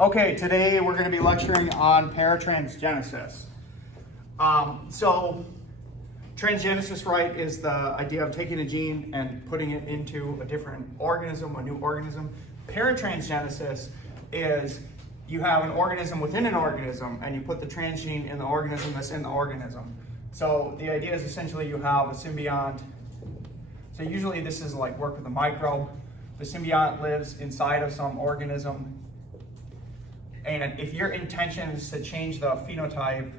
Okay, today we're going to be lecturing on paratransgenesis. So transgenesis, right, is the idea of taking a gene and putting it into a different organism, a new organism. Paratransgenesis is you have an organism within an organism and you put the transgene in the organism that's in the organism. So the idea is essentially you have a symbiont. So usually this is like work with a microbe. The symbiont lives inside of some organism. And if your intention is to change the phenotype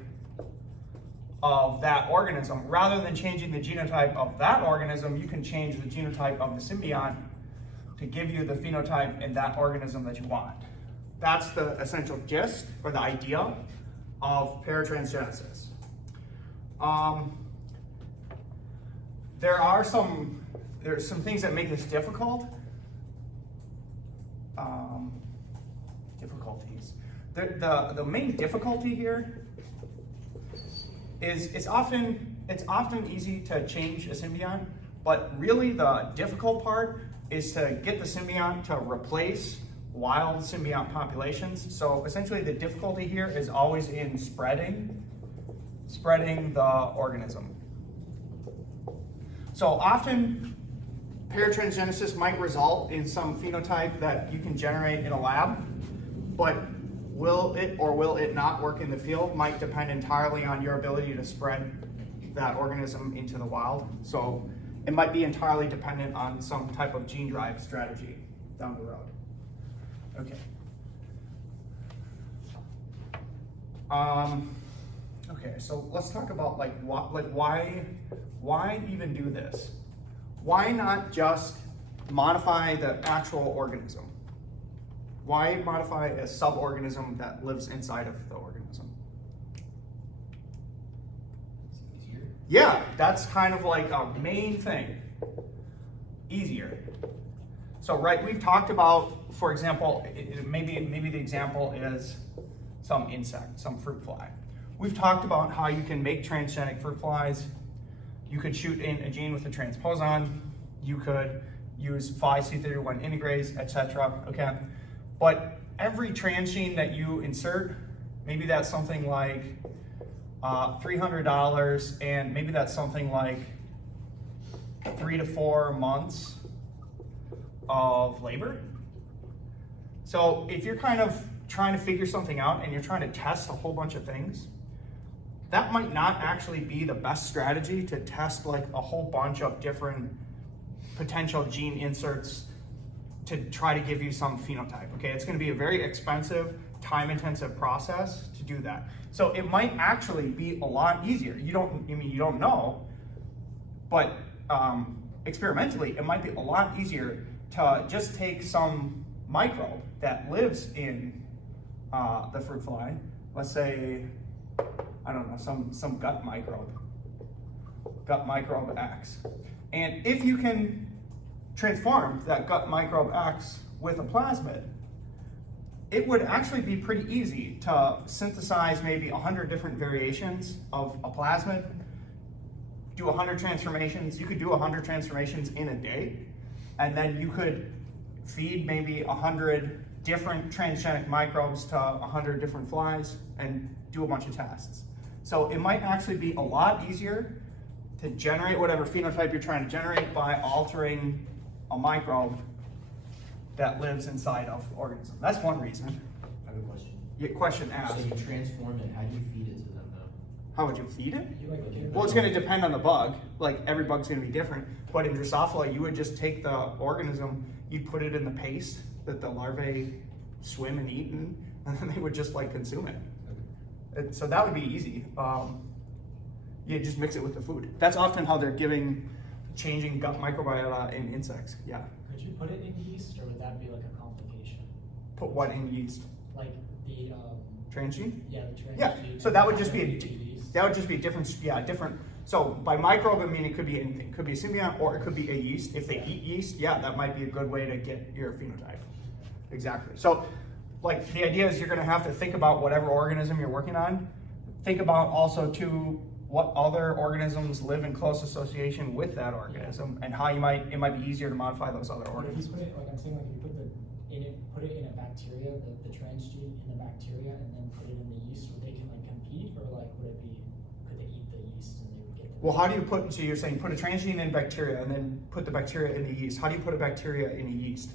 of that organism, rather than changing the genotype of that organism, you can change the genotype of the symbiont to give you the phenotype in that organism that you want. That's the essential gist or the idea of paratransgenesis. There's some things that make this difficult. Difficulties. The main difficulty here is it's often easy to change a symbiont, but really the difficult part is to get the symbiont to replace wild symbiont populations. So essentially the difficulty here is always in spreading the organism. So often paratransgenesis might result in some phenotype that you can generate in a lab, but will it or will it not work in the field might depend entirely on your ability to spread that organism into the wild. So it might be entirely dependent on some type of gene drive strategy down the road. Okay. Okay, so let's talk about why even do this? Why not just modify the actual organism? Why modify a suborganism that lives inside of the organism? It's easier. Yeah, that's kind of like a main thing. Easier. So, right, we've talked about, for example, maybe the example is some insect, some fruit fly. We've talked about how you can make transgenic fruit flies. You could shoot in a gene with a transposon. You could use 5C31 integrase, etc. Okay, but every transgene that you insert, maybe that's something like $300, and maybe that's something like 3 to 4 months of labor. So if you're kind of trying to figure something out and you're trying to test a whole bunch of things, that might not actually be the best strategy to test like a whole bunch of different potential gene inserts to try to give you some phenotype. Okay, it's going to be a very expensive, time-intensive process to do that. So it might actually be a lot easier. You don't know, but experimentally, it might be a lot easier to just take some microbe that lives in the fruit fly. Let's say, I don't know, some gut microbe X. And if you can transform that gut microbe X with a plasmid, it would actually be pretty easy to synthesize maybe 100 different variations of a plasmid, do 100 transformations. You could do 100 transformations in a day, and then you could feed maybe 100 different transgenic microbes to 100 different flies and do a bunch of tests. So it might actually be a lot easier to generate whatever phenotype you're trying to generate by altering a microbe that lives inside of the organism. That's one reason. I have a question. Your question asked. So you transform it, how do you feed it to them though? How would you feed it? Well, Well, it's going to depend on the bug. Like every bug's going to be different. But in Drosophila, you would just take the organism, you'd put it in the paste that the larvae swim and eat in, and then they would just like consume it. So that would be easy. You just mix it with the food. That's often how they're changing gut microbiota in insects. Yeah. Could you put it in yeast, or would that be like a complication? Put what in yeast? Like the Transgene? yeah, the transgene. Yeah. So that would just be yeast. different. So by microbe, I mean it could be anything. It could be a symbiont or it could be a yeast. If they eat yeast, yeah, that might be a good way to get your phenotype. Exactly. So like the idea is you're going to have to think about whatever organism you're working on. Think about also too what other organisms live in close association with that organism, and how it might be easier to modify those other But if you organisms. put it, like I'm saying, like if you put it in a bacteria, the transgene in the bacteria, and then put it in the yeast, would they can like compete, or like would it be, could they eat the yeast and they would get the? Well, how do you put, so you're saying put a transgene in bacteria and then put the bacteria in the yeast. How do you put a bacteria in a yeast?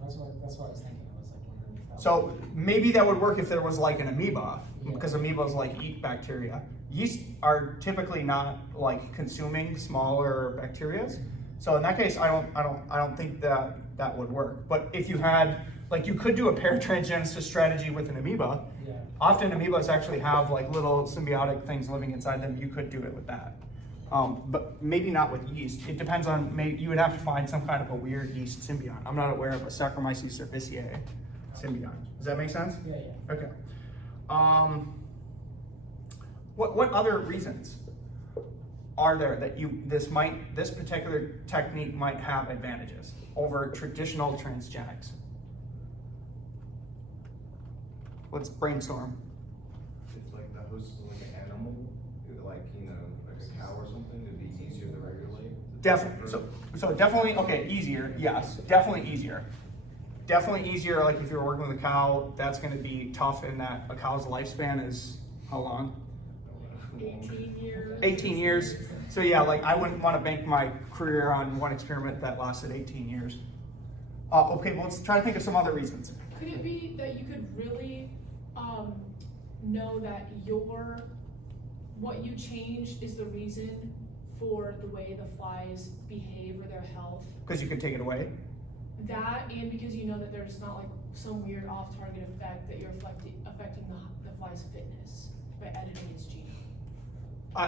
That's what I was thinking. I was like wondering if that. So maybe that would work if there was like an amoeba, Yeah. because amoebas like eat bacteria. Yeast are typically not like consuming smaller bacteria. So in that case, I don't think that would work. But if you had, like, you could do a paratransgenesis strategy with an amoeba. Yeah. Often amoebas actually have like little symbiotic things living inside them. You could do it with that. But maybe not with yeast. It depends on, you would have to find some kind of a weird yeast symbiont. I'm not aware of a Saccharomyces cerevisiae symbiont. Does that make sense? Yeah, yeah. Okay. What other reasons are there that this particular technique might have advantages over traditional transgenics? Let's brainstorm. If like the host is like an animal, like like a cow or something, it'd be easier to regulate. Definitely. So definitely, okay, easier. Yes, definitely easier. Definitely easier. Like if you're working with a cow, that's going to be tough in that a cow's lifespan is how long? 18 years. 18 years. So yeah, like I wouldn't want to bank my career on one experiment that lasted 18 years. Okay, well, let's try to think of some other reasons. Could it be that you could really know that what you changed is the reason for the way the flies behave or their health? Because you could take it away. That, and because you know that there's not like some weird off-target effect that you're affecting the fly's fitness by editing its genome.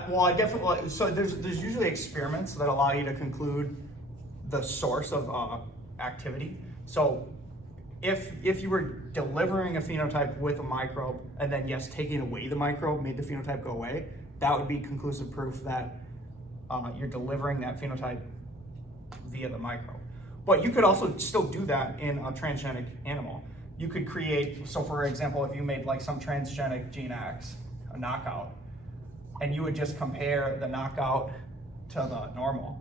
Well, I definitely, so there's usually experiments that allow you to conclude the source of activity. So if you were delivering a phenotype with a microbe and then yes, taking away the microbe made the phenotype go away, that would be conclusive proof that you're delivering that phenotype via the microbe. But you could also still do that in a transgenic animal. You could create, so for example, if you made like some transgenic gene X, a knockout, and you would just compare the knockout to the normal.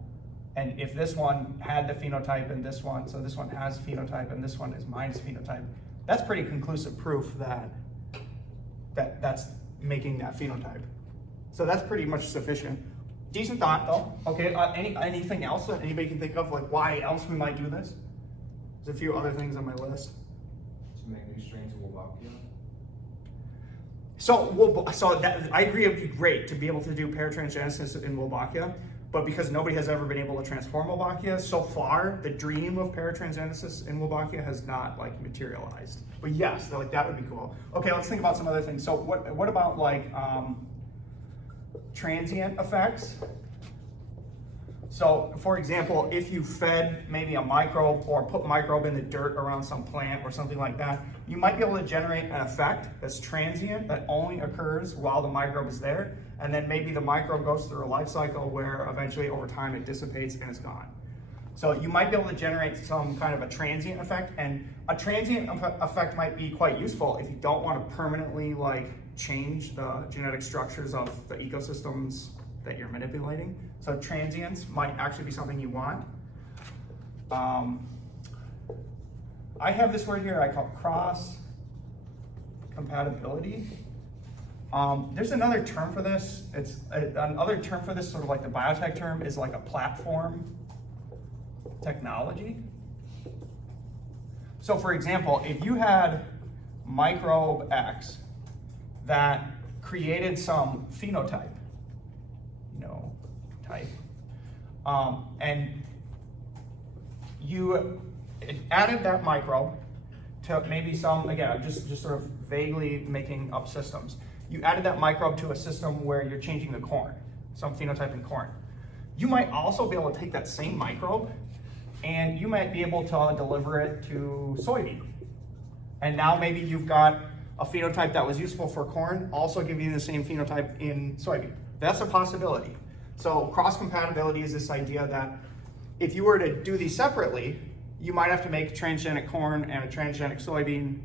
And if this one had the phenotype and this one, so this one has phenotype and this one is minus phenotype, that's pretty conclusive proof that that's making that phenotype. So that's pretty much sufficient. Decent thought though. Okay, anything else that anybody can think of, like why else we might do this? There's a few other things on my list. To make new strains of Wolbachia. So I agree it would be great to be able to do paratransgenesis in Wolbachia, but because nobody has ever been able to transform Wolbachia, so far the dream of paratransgenesis in Wolbachia has not like materialized. But yes, like that would be cool. Okay, let's think about some other things. So what about like transient effects? So for example, if you fed maybe a microbe or put microbe in the dirt around some plant or something like that, you might be able to generate an effect that's transient, that only occurs while the microbe is there. And then maybe the microbe goes through a life cycle where eventually over time it dissipates and is gone. So you might be able to generate some kind of a transient effect, and a transient effect might be quite useful if you don't want to permanently like change the genetic structures of the ecosystems that you're manipulating. So transients might actually be something you want. I have this word here I call cross compatibility. There's another term for this. It's another term for this, sort of like the biotech term, is like a platform technology. So for example, if you had microbe X that created some phenotype, and you added that microbe to maybe some, again, I'm just sort of vaguely making up systems. You added that microbe to a system where you're changing the corn, some phenotype in corn. You might also be able to take that same microbe and you might be able to deliver it to soybean. And now maybe you've got a phenotype that was useful for corn, also giving you the same phenotype in soybean. That's a possibility. So cross-compatibility is this idea that if you were to do these separately, you might have to make transgenic corn and a transgenic soybean,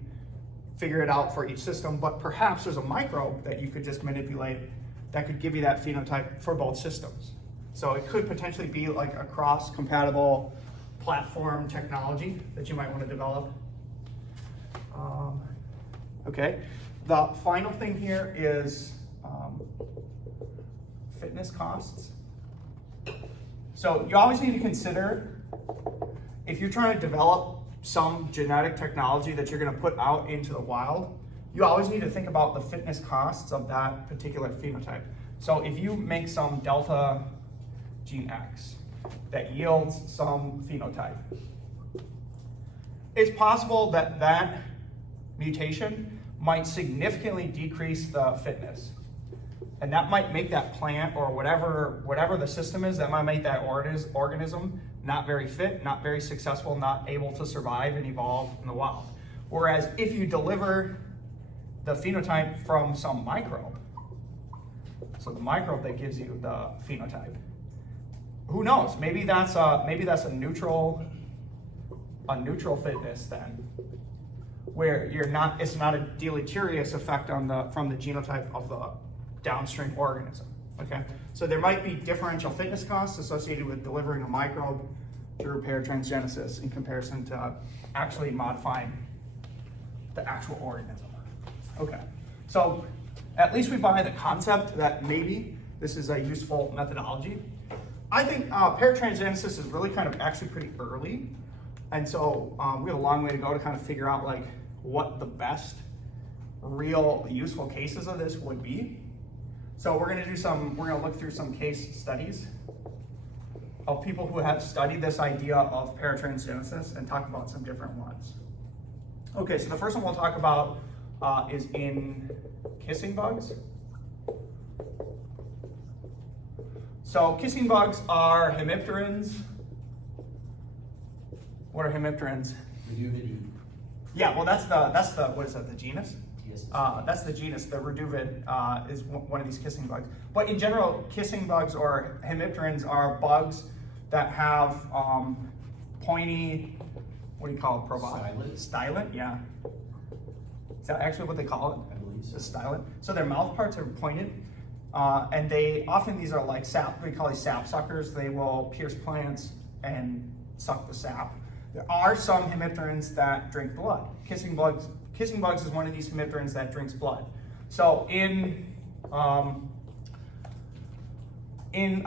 figure it out for each system, but perhaps there's a microbe that you could just manipulate that could give you that phenotype for both systems. So it could potentially be like a cross-compatible platform technology that you might want to develop. Okay, the final thing here is fitness costs. So you always need to consider, if you're trying to develop some genetic technology that you're going to put out into the wild, you always need to think about the fitness costs of that particular phenotype. So if you make some delta gene X that yields some phenotype, it's possible that that mutation might significantly decrease the fitness. And that might make that plant or whatever the system is, that might make that organism not very fit, not very successful, not able to survive and evolve in the wild. Whereas if you deliver the phenotype from some microbe, so the microbe that gives you the phenotype, who knows? Maybe that's a neutral fitness then, where it's not a deleterious effect from the genotype of the downstream organism. Okay, so there might be differential fitness costs associated with delivering a microbe through paratransgenesis in comparison to actually modifying the actual organism. Okay, so at least we buy the concept that maybe this is a useful methodology. I think paratransgenesis is really kind of actually pretty early, and so we have a long way to go to kind of figure out like what the best real useful cases of this would be. So we're gonna look through some case studies of people who have studied this idea of paratransgenesis and talk about some different ones. Okay, so the first one we'll talk about is in kissing bugs. So kissing bugs are hemipterans. What are hemipterans? Reduvidae. Yeah, well that's the what is that, the genus? Yes. That's the genus. The reduvid is one of these kissing bugs. But in general, kissing bugs or hemipterans are bugs that have pointy, what do you call it, Stylet. Stylet, yeah. Is that actually what they call it? I believe so. The stylet. So their mouth parts are pointed, and these are like sap. We call these sap suckers. They will pierce plants and suck the sap. There are some hemipterans that drink blood. Kissing bugs is one of these hemipterans that drinks blood. So I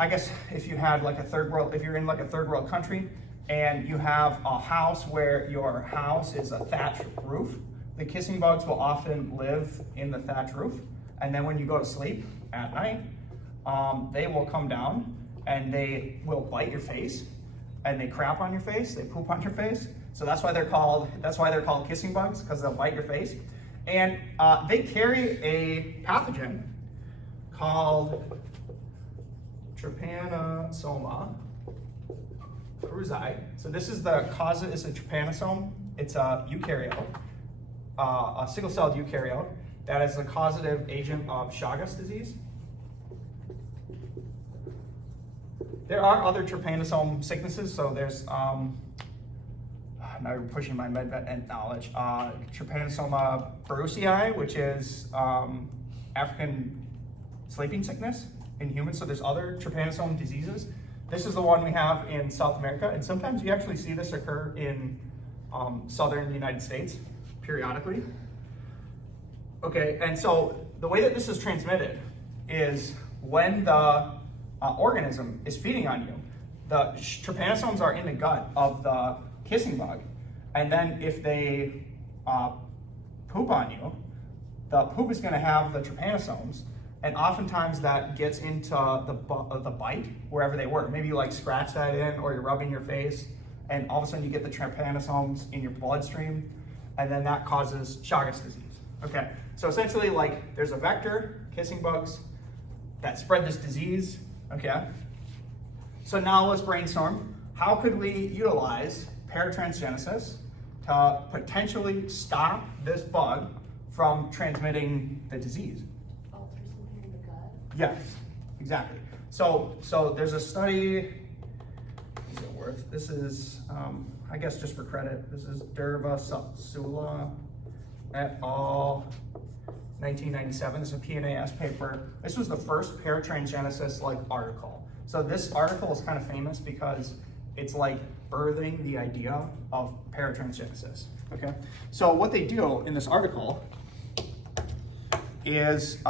guess if you had like if you're in like a third world country and you have a house where your house is a thatched roof, the kissing bugs will often live in the thatch roof. And then when you go to sleep at night, they will come down and they will bite your face, and they crap on your face, they poop on your face. So that's why they're called kissing bugs, because they'll bite your face. And they carry a pathogen called Trypanosoma cruzi. So this is the cause. It's a trypanosome. It's a eukaryote, a single-celled eukaryote that is the causative agent of Chagas disease. There are other trypanosome sicknesses. So there's now you're pushing my MedVet knowledge. Trypanosoma brucei, which is African sleeping sickness in humans. So there's other trypanosome diseases. This is the one we have in South America, and sometimes you actually see this occur in southern United States periodically. Okay, and so the way that this is transmitted is when the organism is feeding on you, the trypanosomes are in the gut of the kissing bug, and then if they poop on you, the poop is going to have the trypanosomes, and oftentimes that gets into the bite wherever they were. Maybe you like scratch that in, or you're rubbing your face, and all of a sudden you get the trypanosomes in your bloodstream, and then that causes Chagas disease. Okay, so essentially like there's a vector, kissing bugs, that spread this disease. Okay, so now let's brainstorm. How could we utilize paratransgenesis to potentially stop this bug from transmitting the disease? Alter something in the gut? Yes, exactly. So there's a study, is it worth? This is, I guess just for credit, this is Derva Sula et al. 1997. This is a PNAS paper. This was the first paratransgenesis article. So this article is kind of famous because it's like birthing the idea of paratransgenesis, okay? So what they do in this article is,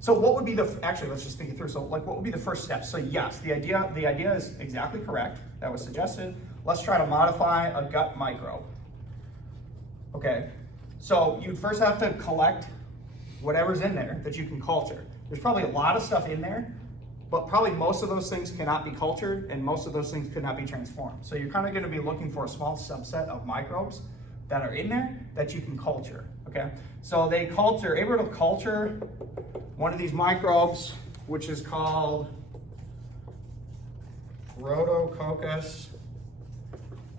so what would be actually, let's just think it through. So like, what would be the first step? So yes, the idea is exactly correct. That was suggested. Let's try to modify a gut microbe. Okay, so you'd first have to collect whatever's in there that you can culture. There's probably a lot of stuff in there, but probably most of those things cannot be cultured and most of those things could not be transformed. So you're kind of gonna be looking for a small subset of microbes that are in there that you can culture, okay? So they're able to culture one of these microbes, which is called Rhodococcus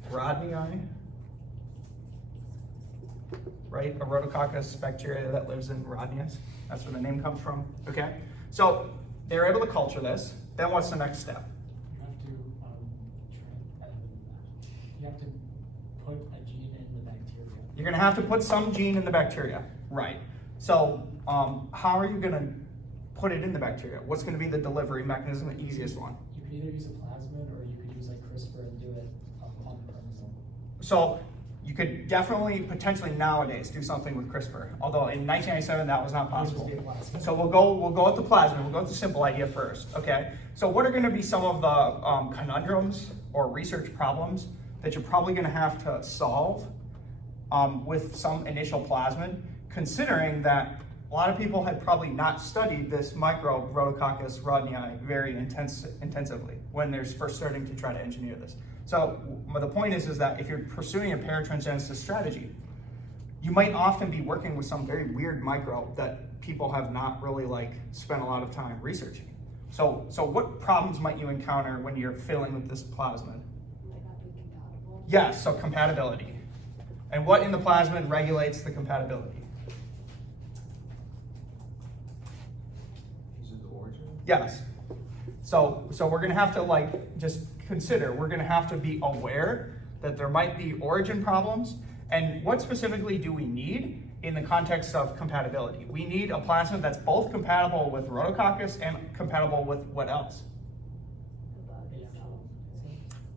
rodnii, right? A Rhodococcus bacteria that lives in Rodnius. That's where the name comes from, okay? So they're able to culture this. Then what's the next step? You have to put a gene in the bacteria. You're gonna have to put some gene in the bacteria, right? So how are you gonna put it in the bacteria? What's gonna be the delivery mechanism, the easiest one? You could either use a plasmid or you could use like CRISPR and do it on the chromosome. So you could definitely, potentially nowadays, do something with CRISPR. Although in 1997, that was not possible. It would just be a plasmid. So we'll go with the plasmid. We'll go with the simple idea first, okay? So what are gonna be some of the conundrums or research problems that you're probably gonna have to solve with some initial plasmid, considering that a lot of people had probably not studied this microbe, Rhodococcus rodnii, very intensively when they're first starting to try to engineer this. So the point is that if you're pursuing a paratransgenesis strategy, you might often be working with some very weird microbe that people have not really spent a lot of time researching. So what problems might you encounter when you're filling with this plasmid? Might not be compatible. Yes, so compatibility. And what in the plasmid regulates the compatibility? Is it the origin? Yes. So we're gonna have to just consider, we're gonna have to be aware that there might be origin problems, and what specifically do we need in the context of compatibility? We need a plasmid that's both compatible with Rhodococcus and compatible with what else? The bug Yeah. itself.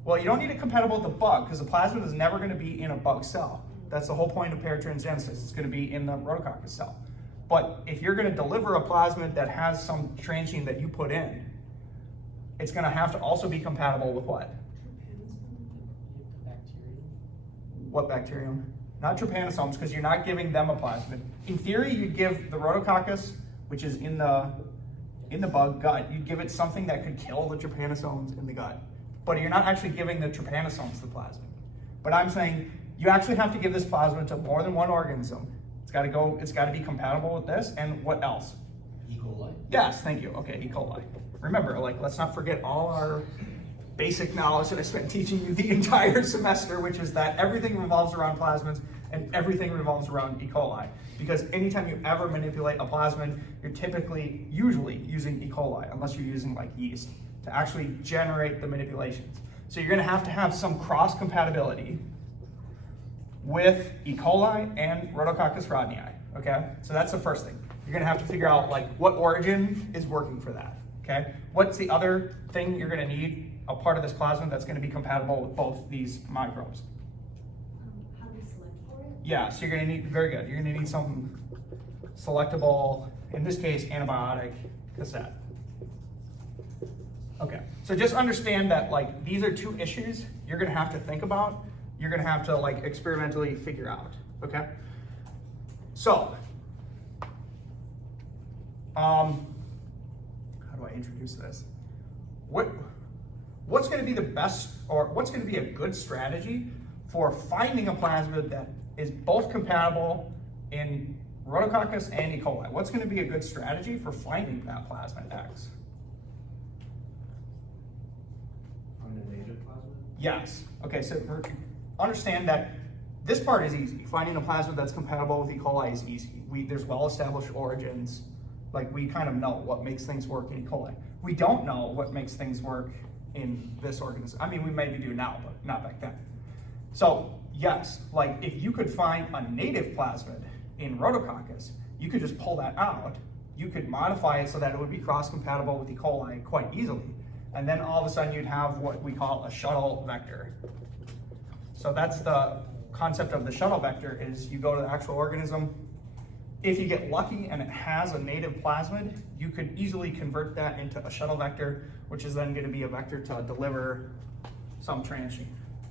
Well, you don't need it compatible with the bug, because the plasmid is never gonna be in a bug cell. That's the whole point of paratransgenesis. It's gonna be in the Rhodococcus cell. But if you're gonna deliver a plasmid that has some transgene that you put in, it's gonna have to also be compatible with what? The bacteria. What bacterium? Not trypanosomes, because you're not giving them a plasmid. In theory, you'd give the Rhodococcus, which is in the bug gut, you'd give it something that could kill the trypanosomes in the gut. But you're not actually giving the trypanosomes the plasmid. But I'm saying you actually have to give this plasmid to more than one organism. It's gotta be compatible with this, and what else? E. coli? Yes, thank you. Okay, E. coli. Remember, let's not forget all our basic knowledge that I spent teaching you the entire semester, which is that everything revolves around plasmids and everything revolves around E. coli. Because anytime you ever manipulate a plasmid, you're usually using E. coli, unless you're using yeast, to actually generate the manipulations. So you're gonna have some cross compatibility with E. coli and Rhodococcus rodnii, okay? So that's the first thing. You're gonna have to figure out what origin is working for that, okay? What's the other thing you're gonna need, a part of this plasmid that's gonna be compatible with both these microbes? How do we select for it? Yeah, so you're gonna need, very good, you're gonna need some selectable, in this case, antibiotic cassette. Okay, so just understand that these are two issues you're gonna have to think about, you're gonna have to experimentally figure out, okay? So, how do I introduce this? What's gonna be the best, or what's gonna be a good strategy for finding a plasmid that is both compatible in Rhodococcus and E. coli? What's gonna be a good strategy for finding that plasmid X? On the native plasmid? Yes. Okay, so understand that this part is easy. Finding a plasmid that's compatible with E. coli is easy. There's well-established origins. We kind of know what makes things work in E. coli. We don't know what makes things work in this organism. I mean, we maybe do now, but not back then. So yes, if you could find a native plasmid in Rhodococcus, you could just pull that out. You could modify it so that it would be cross-compatible with E. coli quite easily. and then all of a sudden you'd have what we call a shuttle vector. So that's the concept of the shuttle vector, is you go to the actual organism. If you get lucky and it has a native plasmid, you could easily convert that into a shuttle vector, which is then going to be a vector to deliver some transgene.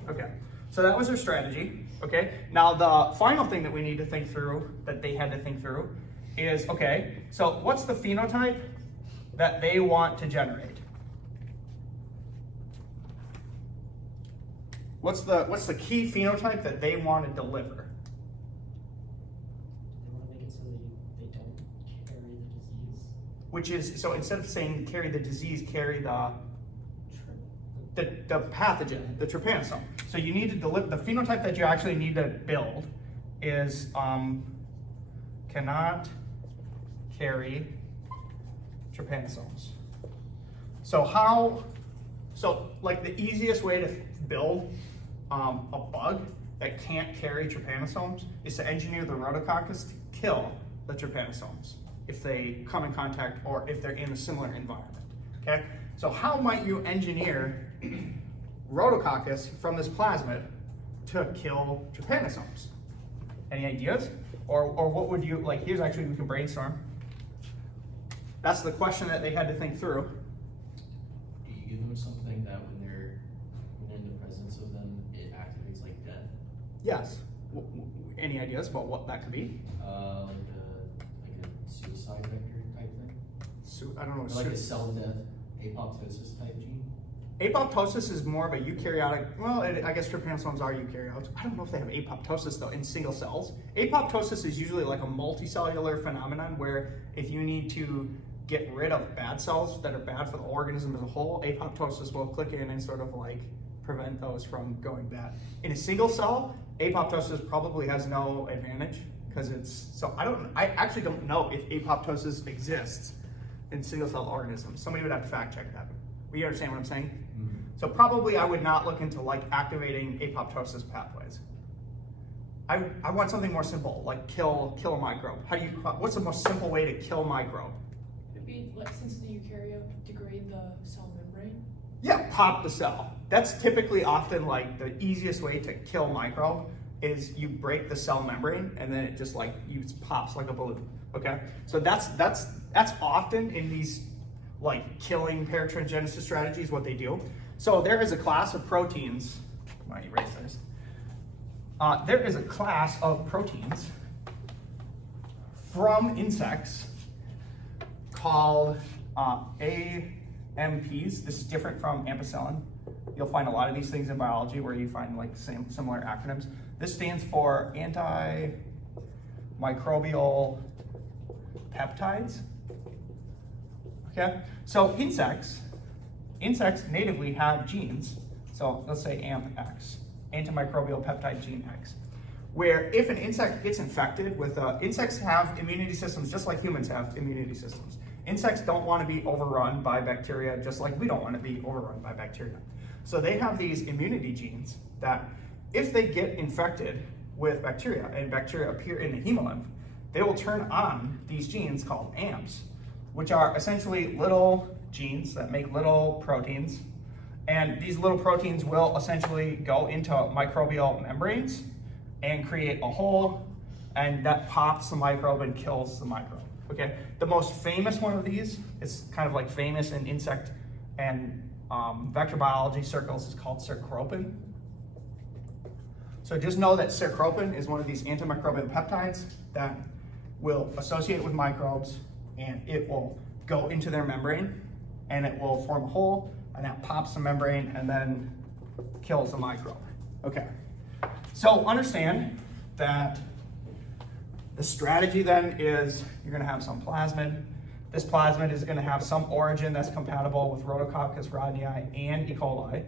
Okay, so that was their strategy. Okay, now the final thing that we need to think through, that they had to think through, is, okay, so what's the phenotype that they want to generate? What's the key phenotype that they want to deliver? They want to make it so they don't carry the disease. Which is, so instead of saying carry the disease, carry the Tri- pathogen, the trypanosome. So you need to deliver, the phenotype that you actually need to build is cannot carry trypanosomes. So like the easiest way to build a bug that can't carry trypanosomes is to engineer the rhodococcus to kill the trypanosomes if they come in contact or if they're in a similar environment, okay? So how might you engineer rhodococcus from this plasmid to kill trypanosomes? Any ideas? Or what would you, like, here's actually, we can brainstorm. That's the question that they had to think through. Do you give them something that when they're in the presence of them, it activates like death? Yes. Any ideas about what that could be? Like a suicide vector type thing? So, I don't know. Or like a cell death, apoptosis type gene? Apoptosis is more of a eukaryotic, well, I guess trypanosomes are eukaryotes. I don't know if they have apoptosis though in single cells. Apoptosis is usually like a multicellular phenomenon where if you need to get rid of bad cells that are bad for the organism as a whole, apoptosis will click in and sort of like prevent those from going bad. In a single cell, apoptosis probably has no advantage because I actually don't know if apoptosis exists in single cell organisms. Somebody would have to fact check that. You understand what I'm saying? Mm-hmm. So probably I would not look into like activating apoptosis pathways. I want something more simple, like kill a microbe. What's the most simple way to kill microbe? It'd be like, since the eukaryote degrade the cell membrane. Yeah, pop the cell. That's typically often like the easiest way to kill microbe is you break the cell membrane and then it just like pops like a balloon. Okay, so that's often in these like killing paratransgenesis strategies what they do. So there is a class of proteins. Why erase this? There is a class of proteins from insects called AMPs. This is different from ampicillin. You'll find a lot of these things in biology where you find like similar acronyms. This stands for antimicrobial peptides. Okay, so insects natively have genes. So let's say AMP-X, antimicrobial peptide gene X, where if an insect gets infected with, insects have immunity systems just like humans have immunity systems. Insects don't want to be overrun by bacteria just like we don't want to be overrun by bacteria. So they have these immunity genes that if they get infected with bacteria and bacteria appear in the hemolymph, they will turn on these genes called AMPs, which are essentially little genes that make little proteins. And these little proteins will essentially go into microbial membranes and create a hole, and that pops the microbe and kills the microbe, okay? The most famous one of these, it's kind of like famous in insect and vector biology circles, is called cercropin. So just know that cercropin is one of these antimicrobial peptides that will associate with microbes, and it will go into their membrane and it will form a hole, and that pops the membrane and then kills the microbe. Okay, so understand that the strategy then is you're gonna have some plasmid. This plasmid is gonna have some origin that's compatible with Rhodococcus rodnii and E. coli.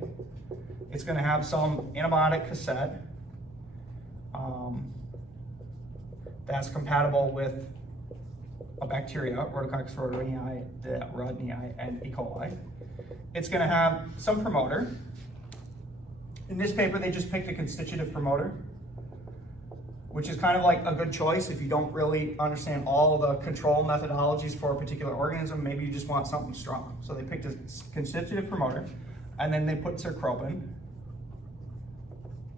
It's gonna have some antibiotic cassette that's compatible with a bacteria, Rhodococcus rodnii and E. coli. It's gonna have some promoter. In this paper, they just picked a constitutive promoter. which is kind of like a good choice if you don't really understand all the control methodologies for a particular organism. Maybe you just want something strong. So they picked a constitutive promoter, and then they put cercropin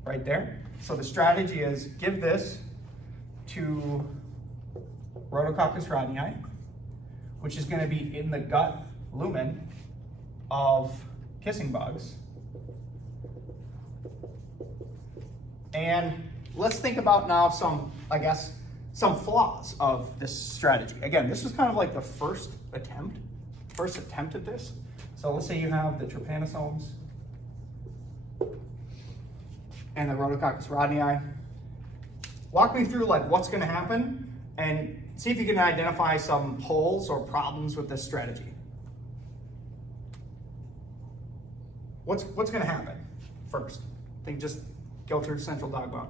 right there. So the strategy is give this to Rhodococcus rodnii, which is going to be in the gut lumen of kissing bugs. And let's think about now some flaws of this strategy. Again, this was kind of like the first attempt at this. So let's say you have the trypanosomes and the Rhodococcus rodnii. Walk me through like what's going to happen and see if you can identify some holes or problems with this strategy. What's going to happen first? I think just go through central dogma.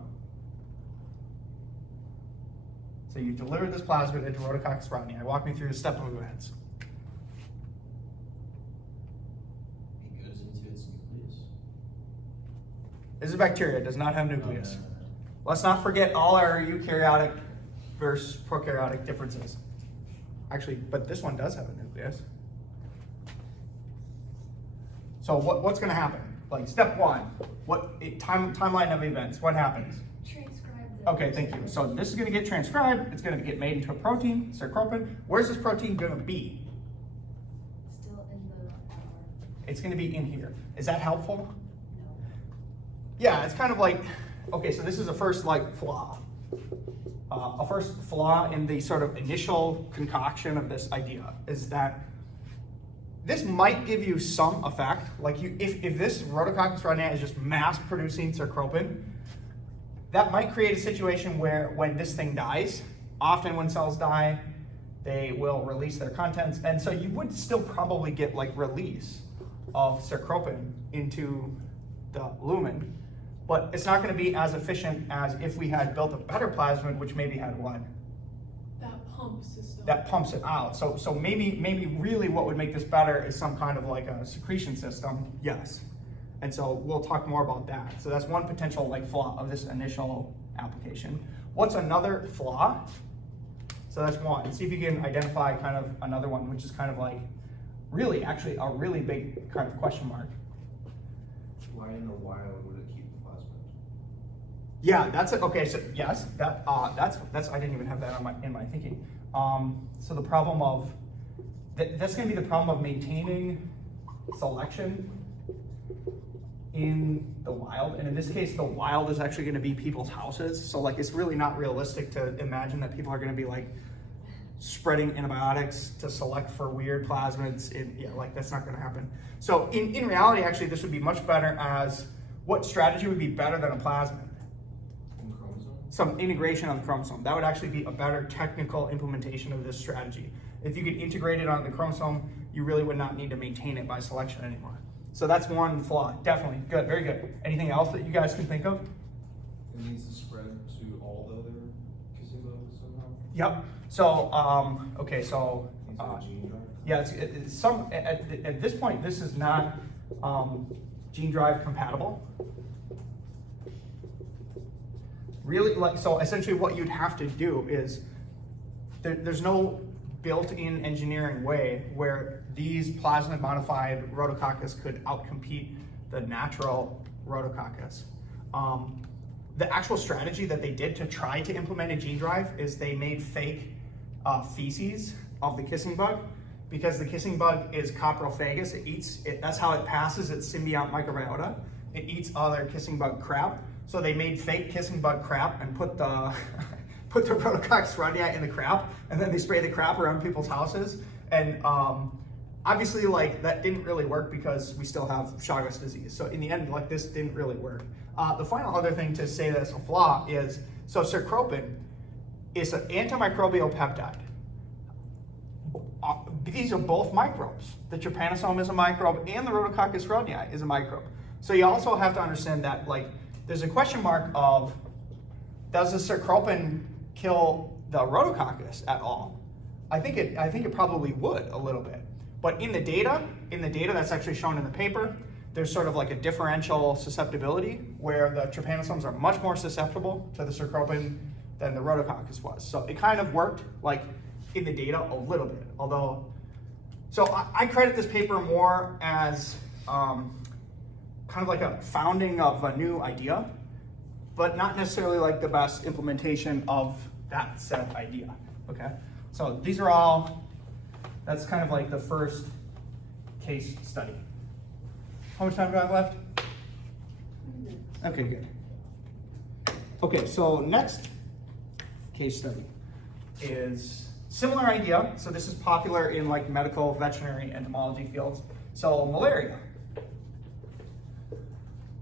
So you deliver this plasmid into Rhodococcus rodnii. Walk me through the step of events. It goes into its nucleus. This is a bacteria, it does not have nucleus. No. Let's not forget all our eukaryotic versus prokaryotic differences. Actually, but this one does have a nucleus. So what's going to happen? Like step one, timeline of events, what happens? Transcribe the. Okay, thank you. So this is going to get transcribed, it's going to get made into a protein, cercropin. Where's this protein going to be? Still in the It's going to be in here. Is that helpful? no. Yeah, it's kind of like, okay, so this is a first like flaw. A first flaw in the sort of initial concoction of this idea is that this might give you some effect. Like if this Rhodococcus rodnii is just mass producing cercropin, that might create a situation where when this thing dies, often when cells die, they will release their contents. And so you would still probably get like release of cercropin into the lumen, but it's not going to be as efficient as if we had built a better plasmid, which maybe had one That pump system. that pumps it out. So maybe really what would make this better is some kind of like a secretion system. Yes. And so we'll talk more about that. So that's one potential like flaw of this initial application. What's another flaw? So that's one. See if you can identify kind of another one, which is kind of like really actually a really big kind of question mark. Why in the wild would it keep the plasmid? Yeah, that's it. Okay, so yes, that's I didn't even have that in my thinking. So the problem of that's going to be the problem of maintaining selection in the wild, and in this case, the wild is actually going to be people's houses. So like, it's really not realistic to imagine that people are going to be like spreading antibiotics to select for weird plasmids. Like that's not going to happen. So in reality, actually, this would be much better as what strategy would be better than a plasmid? Chromosome? Some integration on the chromosome. That would actually be a better technical implementation of this strategy. If you could integrate it on the chromosome, you really would not need to maintain it by selection anymore. So that's one flaw, definitely. Good, very good. Anything else that you guys can think of? It needs to spread to all the other kissing bugs somehow? Yep. So, okay, so, Needs to have a gene drive? yeah, at this point, this is not gene drive compatible. Really, like, so essentially what you'd have to do is, there's no built-in engineering way where these plasmid modified Rhodococcus could outcompete the natural Rhodococcus. The actual strategy that they did to try to implement a gene drive is they made fake feces of the kissing bug, because the kissing bug is coprophagous. It eats it. That's how it passes its symbiont microbiota. It eats other kissing bug crap. So they made fake kissing bug crap and put the put the Rhodococcus rodnii in the crap, and then they spray the crap around people's houses. And obviously, like, that didn't really work because we still have Chagas disease. So in the end, like, this didn't really work. The final other thing to say that's a flaw is, so cercropin is an antimicrobial peptide. These are both microbes. The trypanosome is a microbe and the Rhodococcus rodnii is a microbe. So you also have to understand that, like, there's a question mark of, does the cercropin kill the Rhodococcus at all? I think it probably would a little bit. But in the data that's actually shown in the paper, there's sort of like a differential susceptibility where the trypanosomes are much more susceptible to the cercropin than the rhodococcus was. So it kind of worked like in the data a little bit, although, so I credit this paper more as kind of like a founding of a new idea, but not necessarily like the best implementation of that said idea, okay? So these are all, that's kind of like the first case study. How much time do I have left? Okay, good. Okay, so next case study is similar idea. So this is popular in like medical, veterinary, entomology fields. So malaria.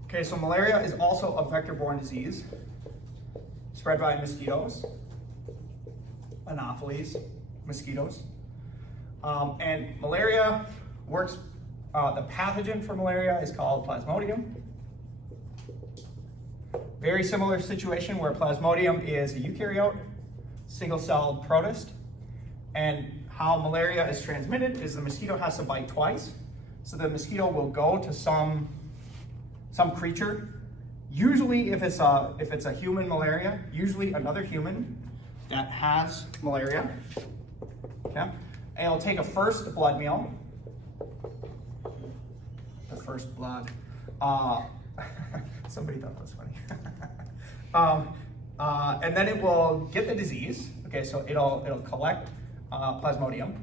Okay, so malaria is also a vector-borne disease spread by mosquitoes, Anopheles mosquitoes. And malaria works, the pathogen for malaria is called Plasmodium. Very similar situation where Plasmodium is a eukaryote, single-celled protist. And how malaria is transmitted is the mosquito has to bite twice. So the mosquito will go to some creature. Usually if it's a human malaria, usually another human that has malaria. Okay? And it'll take a first blood meal. The first blood. Somebody thought that was funny. And then it will get the disease. Okay, so it'll collect Plasmodium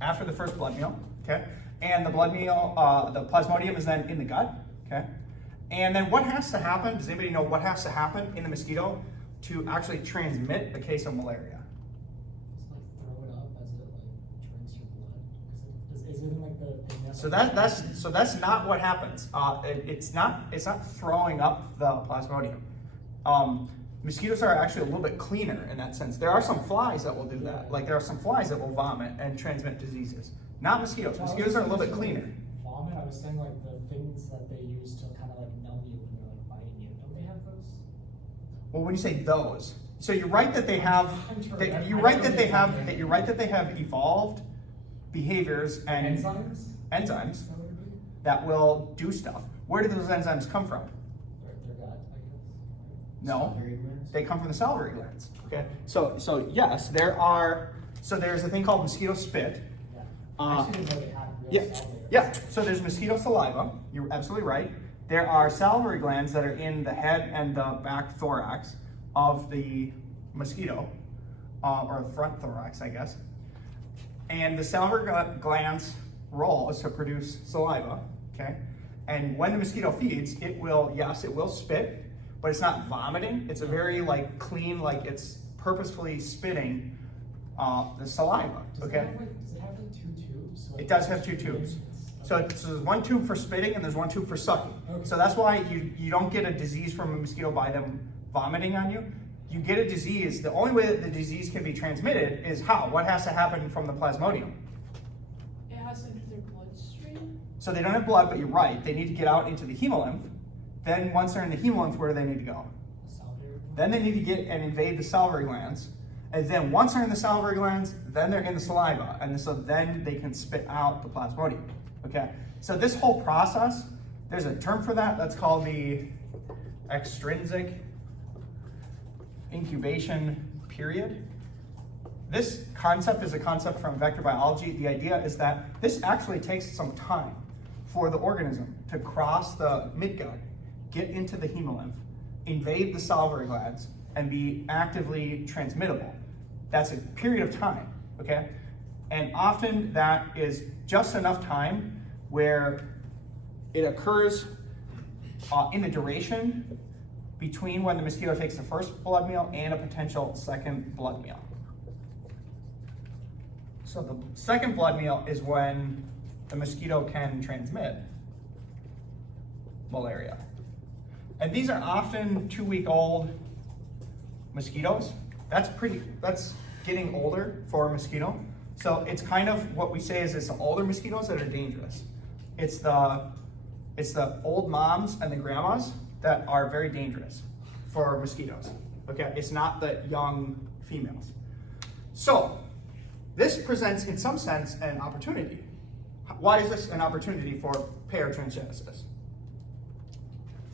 after the first blood meal. Okay, and the blood meal, the Plasmodium is then in the gut. Okay, and then what has to happen? Does anybody know what has to happen in the mosquito to actually transmit a case of malaria? Just like throw it up as it like drinks your blood. Is it like the thing So that's not what happens. It's not throwing up the Plasmodium. Mosquitoes are actually a little bit cleaner in that sense. There are some flies that will do that. Like there are some flies that will vomit and transmit diseases. Not mosquitoes. Mosquitoes are a little bit cleaner. Vomit. I was saying like the things that they use to kind of like numb you when they're like biting you. Don't they have those? Well, when you say those, so you're right that they have. You're right that they have evolved behaviors and enzymes that will do stuff. Where do those enzymes come from? Their gut, I guess. No, Salivary glands? they come from the salivary glands. Okay, so yes, there are. So there's a thing called mosquito spit. Yeah. I actually didn't know they had real Yeah, salivary. yeah. So there's mosquito saliva. You're absolutely right. There are salivary glands that are in the head and the back thorax of the mosquito, or the front thorax, I guess. And the salivary glands' role is to produce saliva. Okay, and when the mosquito feeds, it will spit, but it's not vomiting. It's a very like clean, like it's purposefully spitting the saliva. Okay. Does it have like 2 tubes? Like, It does have 2 tubes. So there's one tube for spitting and there's one tube for sucking. Okay. So that's why you don't get a disease from a mosquito by them vomiting on you. You get a disease, the only way that the disease can be transmitted is how? What has to happen from the Plasmodium? It has to enter their bloodstream. So they don't have blood, but you're right, they need to get out into the hemolymph. Then once they're in the hemolymph, where do they need to go? Salivary. Then they need to get and invade the salivary glands. And then once they're in the salivary glands, then they're in the saliva. And so then they can spit out the Plasmodium. Okay, so this whole process, there's a term for that, that's called the extrinsic incubation period. This concept is a concept from vector biology. The idea is that this actually takes some time for the organism to cross the midgut, get into the hemolymph, invade the salivary glands, and be actively transmittable. That's a period of time, okay? And often that is just enough time where it occurs in the duration between when the mosquito takes the first blood meal and a potential second blood meal. So the second blood meal is when the mosquito can transmit malaria. And these are often 2-week-old mosquitoes. That's getting older for a mosquito. So it's kind of what we say is it's the older mosquitoes that are dangerous. It's the old moms and the grandmas that are very dangerous for mosquitoes. Okay, it's not the young females. So this presents in some sense an opportunity. Why is this an opportunity for paratransgenesis?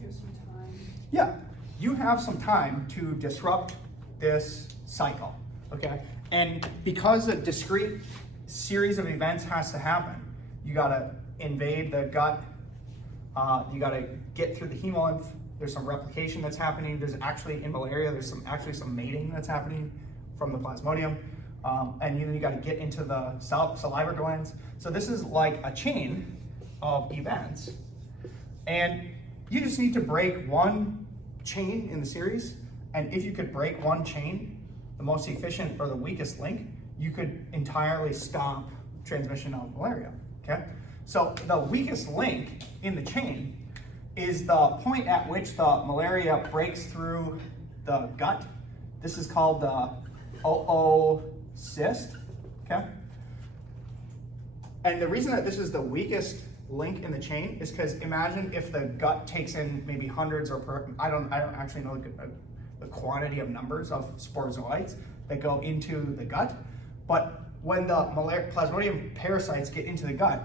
Here's some time. Yeah, you have some time to disrupt this cycle, okay? And because a discrete series of events has to happen, you gotta invade the gut, you gotta get through the hemolymph, there's some replication that's happening, there's actually, in malaria, there's actually some mating that's happening from the plasmodium, and then you gotta get into the salivary glands. So this is like a chain of events, and you just need to break one chain in the series, and if you could break one chain, the most efficient or the weakest link, you could entirely stop transmission of malaria, okay? So the weakest link in the chain is the point at which the malaria breaks through the gut. This is called the oocyst, okay? And the reason that this is the weakest link in the chain is because imagine if the gut takes in maybe hundreds or I don't actually know the quantity of numbers of sporozoites that go into the gut, but when the plasmodium parasites get into the gut,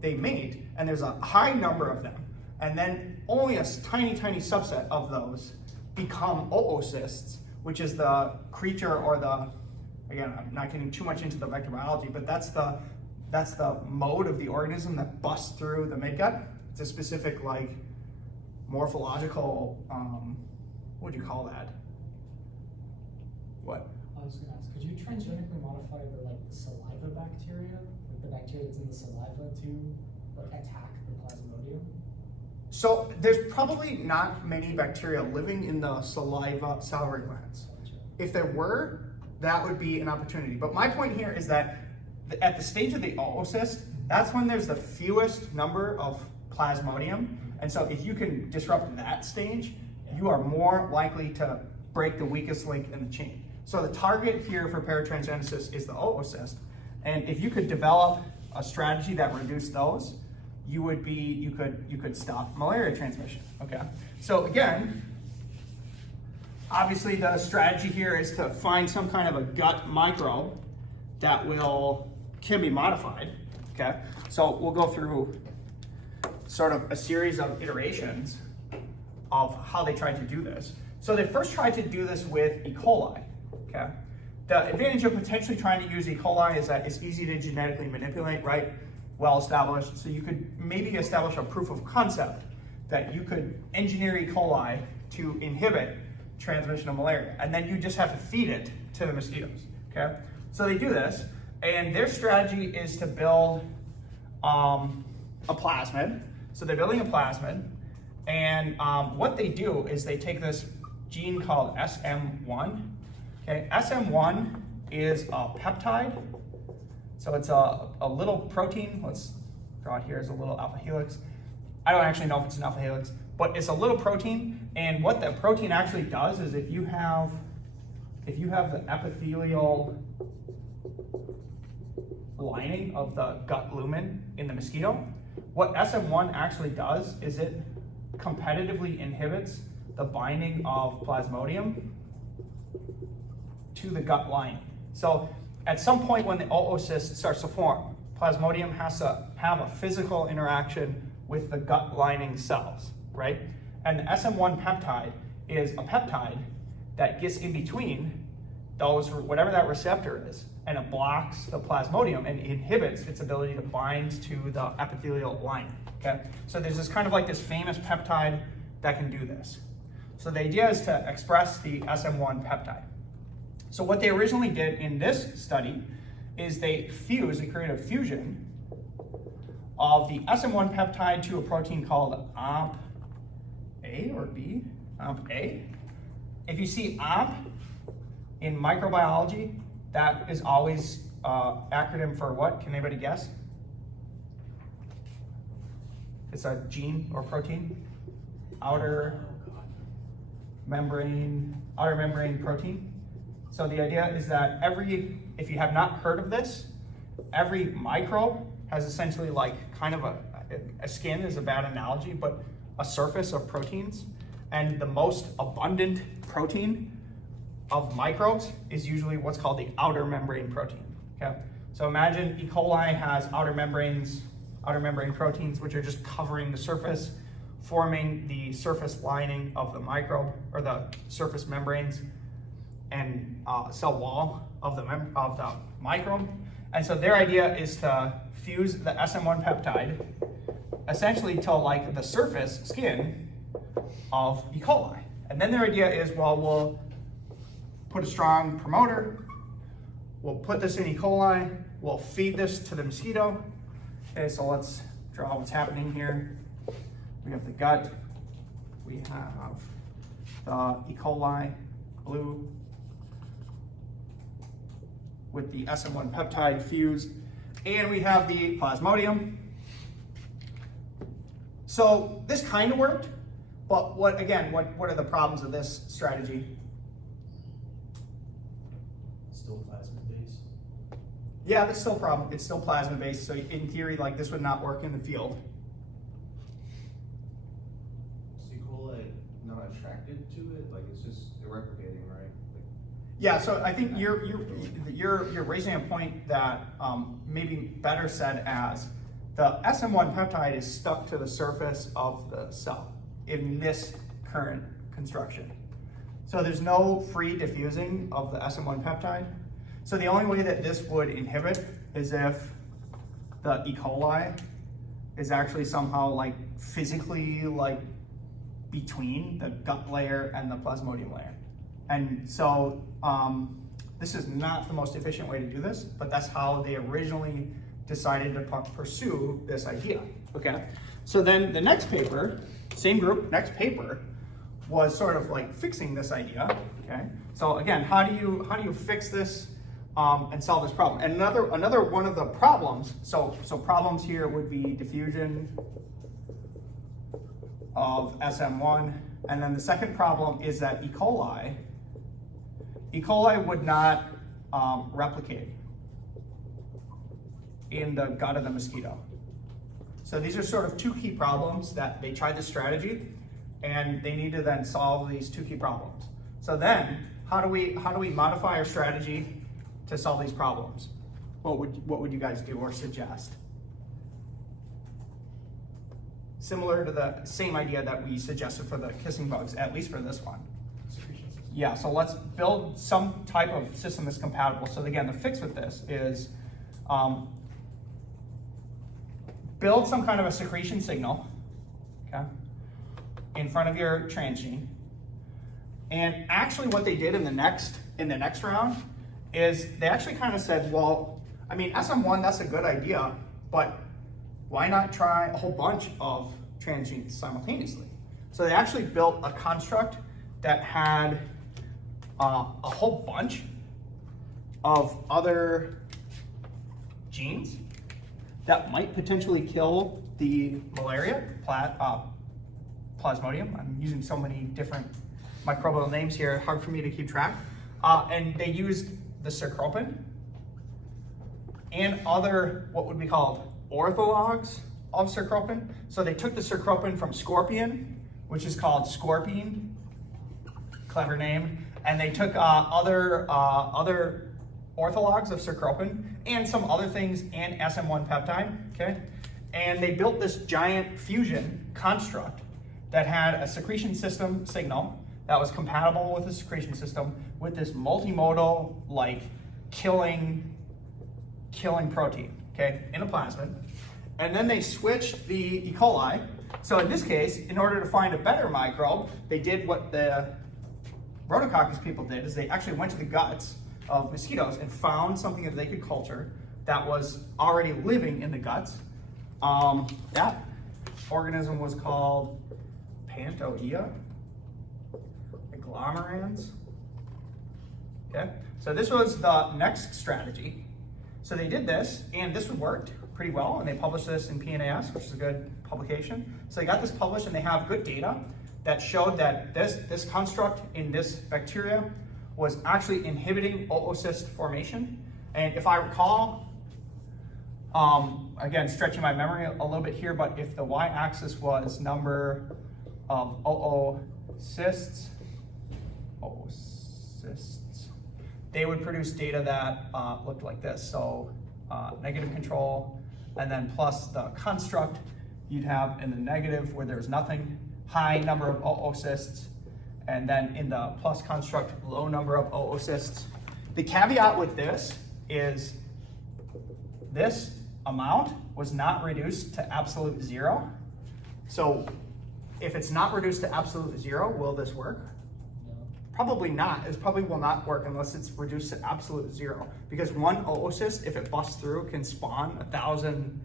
they mate, and there's a high number of them, and then only a tiny subset of those become oocysts, which is the creature or the, again, I'm not getting too much into the vector biology, but that's the mode of the organism that busts through the midgut. It's a specific, like, morphological, what would you call that? What? I was gonna ask, could you transgenically modify the saliva bacteria, like the bacteria that's in the saliva, to like attack the plasmodium? So there's probably not many bacteria living in the salivary glands. If there were, that would be an opportunity. But my point here is that at the stage of the oocyst, that's when there's the fewest number of plasmodium. And so if you can disrupt that stage, you are more likely to break the weakest link in the chain. So the target here for paratransgenesis is the oocyst. And if you could develop a strategy that reduced those, you could stop malaria transmission, okay? So again, obviously the strategy here is to find some kind of a gut microbe that can be modified, okay? So we'll go through sort of a series of iterations of how they tried to do this. So they first tried to do this with E. coli, okay? The advantage of potentially trying to use E. coli is that it's easy to genetically manipulate, right? Well established. So you could maybe establish a proof of concept that you could engineer E. coli to inhibit transmission of malaria, and then you just have to feed it to the mosquitoes, okay? So they do this, and their strategy is to build a plasmid. So they're building a plasmid, and what they do is they take this gene called SM1. Okay, SM1 is a peptide. So it's a little protein. Let's draw it here as a little alpha helix. I don't actually know if it's an alpha helix, but it's a little protein. And what that protein actually does is if you have the epithelial lining of the gut lumen in the mosquito, what SM1 actually does is it competitively inhibits the binding of plasmodium to the gut lining. So at some point when the oocyst starts to form, plasmodium has to have a physical interaction with the gut lining cells, right? And the SM1 peptide is a peptide that gets in between those, whatever that receptor is, and it blocks the plasmodium and inhibits its ability to bind to the epithelial lining, okay? So there's this kind of like this famous peptide that can do this. So the idea is to express the SM1 peptide. So what they originally did in this study is they created a fusion of the SM1 peptide to a protein called OMP-A or B, OMP-A. If you see OMP in microbiology, that is always acronym for what? Can anybody guess? It's a gene or protein. Outer membrane protein. So the idea is that if you have not heard of this, every microbe has essentially like kind of a skin is a bad analogy, but a surface of proteins. And the most abundant protein of microbes is usually what's called the outer membrane protein, okay? So imagine E. coli has outer membrane proteins, which are just covering the surface forming the surface lining of the microbe, or the surface membranes and cell wall of the microbe. And so their idea is to fuse the SM1 peptide essentially to like the surface skin of E. coli. And then their idea is, well, we'll put a strong promoter, we'll put this in E. coli, we'll feed this to the mosquito. Okay, so let's draw what's happening here. We have the gut, we have the E. coli, blue, with the SM1 peptide fused, and we have the plasmodium. So this kind of worked, but what are the problems of this strategy? Still plasma based. Yeah, that's still a problem. It's still plasma based, so in theory, like this would not work in the field. Is E. coli not attracted to it? Like it's just replicating, right? Like, Yeah, so I think you're raising a point that maybe better said as the SM1 peptide is stuck to the surface of the cell in this current construction. So there's no free diffusing of the SM1 peptide. So the only way that this would inhibit is if the E. coli is actually somehow like physically like between the gut layer and the plasmodium layer. And so this is not the most efficient way to do this, but that's how they originally decided to pursue this idea, okay? So then the next paper, same group, next paper, was sort of like fixing this idea, okay? So again, how do you fix this and solve this problem? And another one of the problems, so problems here would be diffusion of SM1, and then the second problem is that E. coli would not replicate in the gut of the mosquito. So these are sort of two key problems that they tried this strategy, and they need to then solve these two key problems. So then, how do we modify our strategy to solve these problems? What would you guys do or suggest? Similar to the same idea that we suggested for the kissing bugs, at least for this one. Yeah, so let's build some type of system that's compatible. So again, the fix with this is build some kind of a secretion signal, okay, in front of your transgene. And actually what they did in the next round is they actually kind of said, well, I mean, SM1, that's a good idea, but why not try a whole bunch of transgenes simultaneously? So they actually built a construct that had a whole bunch of other genes that might potentially kill the malaria, plasmodium. I'm using so many different microbial names here, hard for me to keep track. And they used the sarcopin and other, what would be called orthologs of sarcopin. So they took the sarcopin from scorpion, which is called scorpion, clever name, and they took other orthologs of sarcopin and some other things and SM1 peptide, okay? And they built this giant fusion construct that had a secretion system signal that was compatible with the secretion system with this multimodal, like, killing protein, okay, in a plasmid. And then they switched the E. coli. So in this case, in order to find a better microbe, they did what the Rhodococcus people did, is they actually went to the guts of mosquitoes and found something that they could culture that was already living in the guts. That organism was called Pantoia agglomerans. Okay, so this was the next strategy. So they did this, and this worked pretty well, and they published this in PNAS, which is a good publication. So they got this published, and they have good data that showed that this construct in this bacteria was actually inhibiting oocyst formation. And if I recall, again, stretching my memory a little bit here, but if the y-axis was number of oocysts, they would produce data that looked like this. So negative control, and then plus the construct, you'd have in the negative where there's nothing, high number of oocysts, and then in the plus construct, low number of oocysts. The caveat with this is this amount was not reduced to absolute 0. So if it's not reduced to absolute 0, will this work? No. Probably not. It probably will not work unless it's reduced to absolute 0. Because one oocyst, if it busts through, can spawn 1,000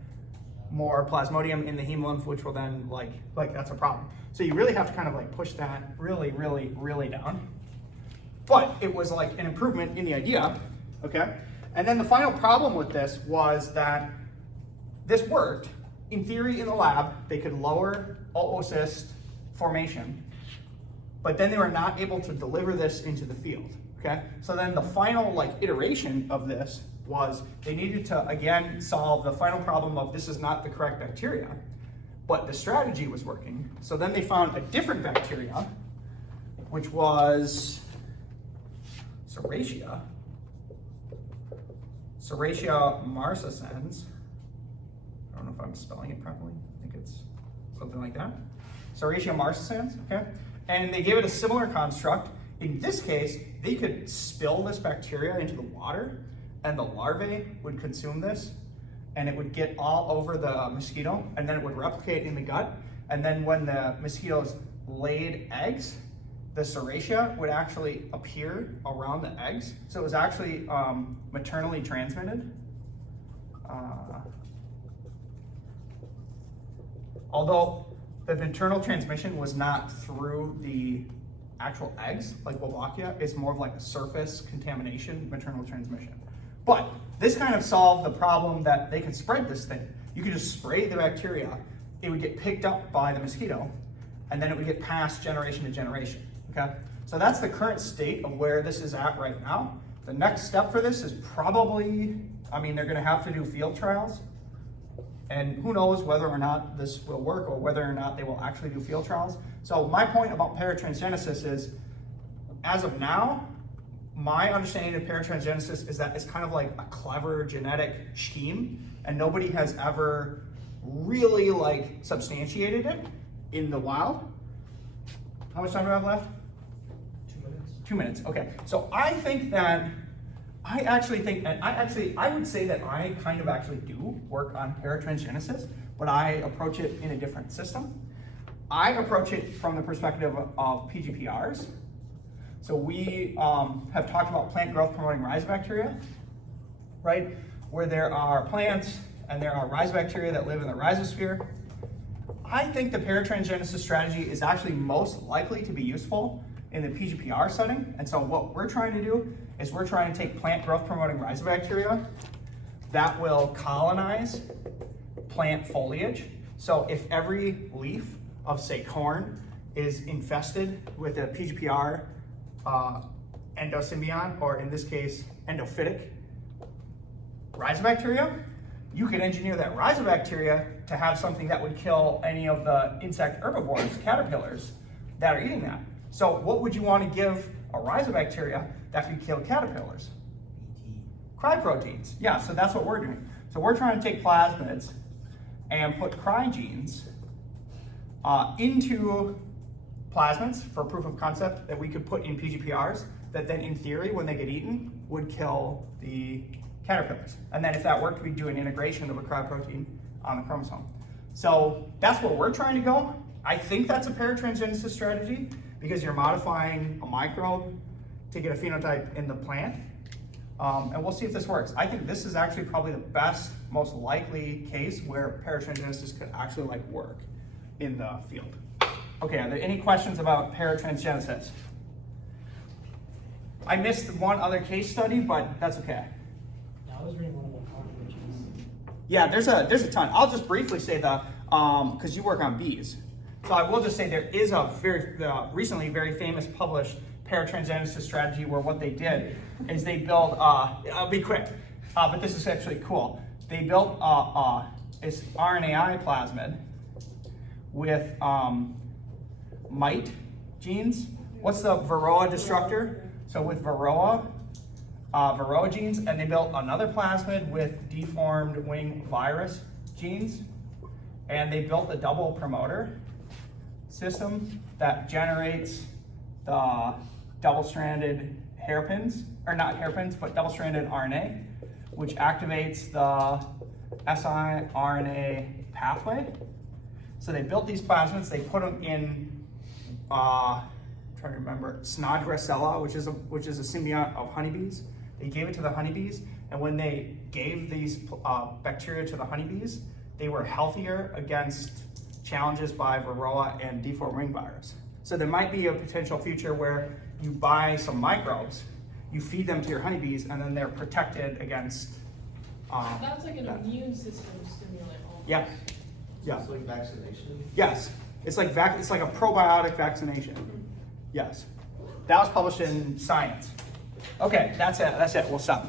more plasmodium in the hemolymph, which will then like that's a problem. So you really have to kind of like push that really, really, really down. But it was like an improvement in the idea, okay? And then the final problem with this was that this worked. In theory, in the lab, they could lower oocyst formation, but then they were not able to deliver this into the field, okay? So then the final like iteration of this was they needed to, again, solve the final problem of this is not the correct bacteria, but the strategy was working. So then they found a different bacteria, which was Serratia marcescens. I don't know if I'm spelling it properly. I think it's something like that. Serratia marcescens, okay? And they gave it a similar construct. In this case, they could spill this bacteria into the water, and the larvae would consume this, and it would get all over the mosquito, and then it would replicate in the gut. And then when the mosquitoes laid eggs, the Serratia would actually appear around the eggs. So it was actually maternally transmitted. Although the maternal transmission was not through the actual eggs, like Wolbachia, it's more of like a surface contamination, maternal transmission. But this kind of solved the problem that they could spread this thing. You could just spray the bacteria, it would get picked up by the mosquito, and then it would get passed generation to generation, okay? So that's the current state of where this is at right now. The next step for this is probably, I mean, they're gonna have to do field trials, and who knows whether or not this will work or whether or not they will actually do field trials. So my point about paratransgenesis is, as of now, my understanding of paratransgenesis is that it's kind of like a clever genetic scheme, and nobody has ever really like substantiated it in the wild. How much time do I have left? 2 minutes. 2 minutes, okay. So I think that, I would say that I kind of actually do work on paratransgenesis, but I approach it in a different system. I approach it from the perspective of PGPRs. So we have talked about plant growth promoting rhizobacteria, right? Where there are plants and there are rhizobacteria that live in the rhizosphere. I think the paratransgenesis strategy is actually most likely to be useful in the PGPR setting. And so what we're trying to do is we're trying to take plant growth promoting rhizobacteria that will colonize plant foliage. So if every leaf of, say, corn is infested with a PGPR endosymbiont, or in this case, endophytic rhizobacteria, you could engineer that rhizobacteria to have something that would kill any of the insect herbivores, caterpillars, that are eating that. So what would you want to give a rhizobacteria that could kill caterpillars? Cry proteins. Yeah, so that's what we're doing. So we're trying to take plasmids and put cry genes into plasmids for proof of concept that we could put in PGPRs that then in theory, when they get eaten, would kill the caterpillars. And then if that worked, we'd do an integration of a cry protein on the chromosome. So that's where we're trying to go. I think that's a paratransgenesis strategy because you're modifying a microbe to get a phenotype in the plant. And we'll see if this works. I think this is actually probably the best, most likely case where paratransgenesis could actually like work in the field. Okay, are there any questions about paratransgenesis? I missed one other case study, but that's okay. I was reading one of the cockroaches. Yeah, there's a ton. I'll just briefly say that, because you work on bees. So I will just say there is a very recently very famous published paratransgenesis strategy where what they did is they built, I'll be quick, but this is actually cool. They built this RNAi plasmid with mite genes. What's the Varroa destructor? So with Varroa genes, and they built another plasmid with deformed wing virus genes. and they built a double promoter system that generates the double-stranded hairpins, or not hairpins, but double-stranded RNA, which activates the siRNA pathway. So they built these plasmids, they put them in, trying to remember, Snodgrassella, which is a symbiont of honeybees. They gave it to the honeybees, and when they gave these bacteria to the honeybees, they were healthier against challenges by Varroa and deformed ring virus. So there might be a potential future where you buy some microbes, you feed them to your honeybees, and then they're protected against. That's like an immune system stimulant almost. Yeah. Yeah. It's like vaccination. Yes. It's like it's like a probiotic vaccination. Yes. That was published in Science. Okay, that's it. We'll stop.